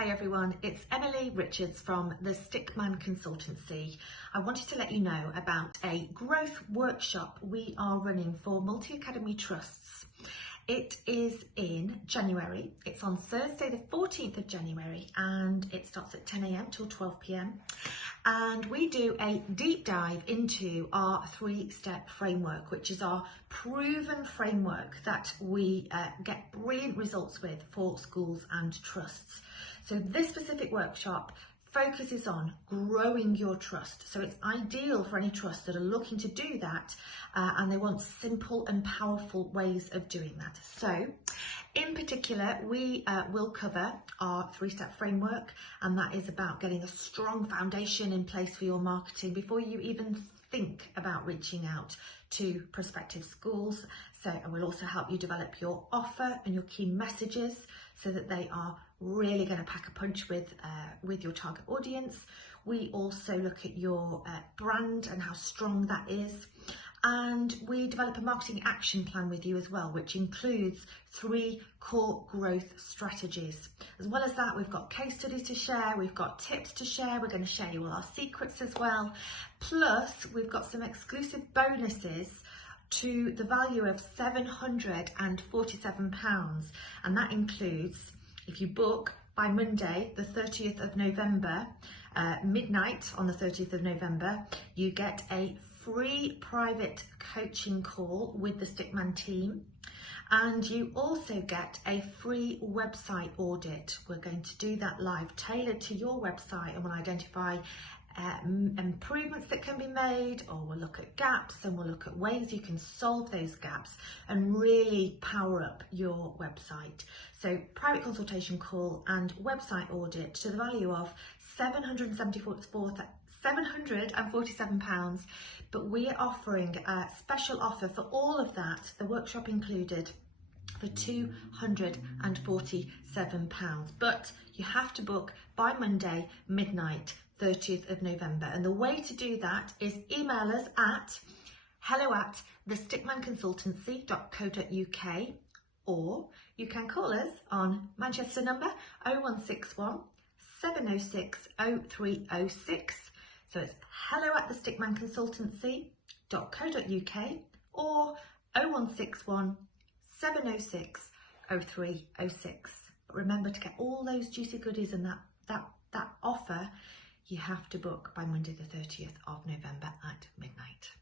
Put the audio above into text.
Hi everyone, it's Emily Richards from the Stickman Consultancy. I wanted to let you know about a growth workshop we are running for multi-academy trusts. It is in January. It's on Thursday the 14th of January and it starts at 10 a.m. till 12 p.m. And we do a deep dive into our three-step framework, which is our proven framework that we get brilliant results with for schools and trusts. So this specific workshop focuses on growing your trust. So it's ideal for any trusts that are looking to do that and they want simple and powerful ways of doing that. So in particular, we will cover our three-step framework, and that is about getting a strong foundation in place for your marketing before you even think about reaching out to prospective schools. So it will also help you develop your offer and your key messages so that they are really going to pack a punch with your target audience. We also look at your brand and how strong that is. And we develop a marketing action plan with you as well, which includes 3 core growth strategies. As well as that, we've got case studies to share, we've got tips to share, we're going to share you all our secrets as well. Plus, we've got some exclusive bonuses to the value of £747, and that includes, if you book by Monday the 30th of November, midnight on the 30th of November, you get a free private coaching call with the Stickman team, and you also get a free website audit. We're going to do that live, tailored to your website, and we'll identify improvements that can be made, or we'll look at gaps and we'll look at ways you can solve those gaps and really power up your website. So private consultation call and website audit to the value of £747, but we're offering a special offer for all of that, the workshop included, for £247. But you have to book by Monday midnight, 30th of November. And the way to do that is email us at hello@thestickmanconsultancy.co.uk, or you can call us on Manchester number 0161 706 0306. So it's hello@thestickmanconsultancy.co.uk or 0161 706 0306. But remember, to get all those juicy goodies and that offer, you have to book by Monday the 30th of November at midnight.